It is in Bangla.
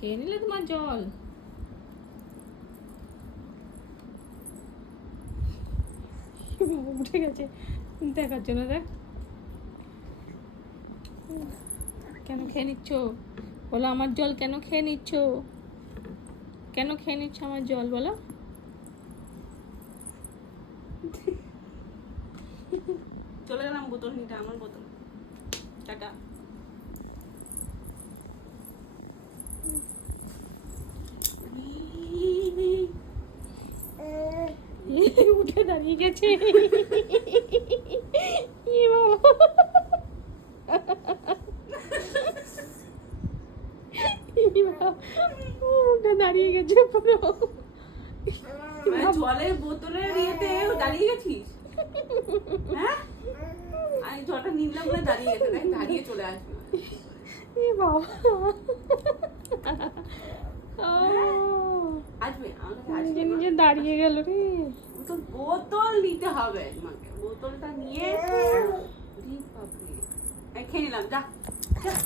খেয়ে নিলে তোমার জল। উঠে গেছে দেখার জন্য। দেখ কেন খেয়ে নিচ্ছ বলো, আমার জল কেন খেয়ে নিচ্ছ? কেন খেয়ে নিচ্ছ আমার জল বলো? চলে গেলাম বোতল নিতে, আমার বোতল। টাটা। উঠে দাঁড়িয়ে গেছে। উঠে দাঁড়িয়ে গেছে পুরো। জলের বোতলের ইয়েতে দাঁড়িয়ে গেছিস? হ্যাঁ, আমি জলটা নিলাম বলে দাঁড়িয়ে গেছে। দেখ দাঁড়িয়ে চলে আসবে। বাবা আসবে নিজে নিজে দাঁড়িয়ে গেল রে। তো বোতল নিতে হবে তোমাকে, বোতলটা নিয়ে খেয়ে নিলাম। যা যা।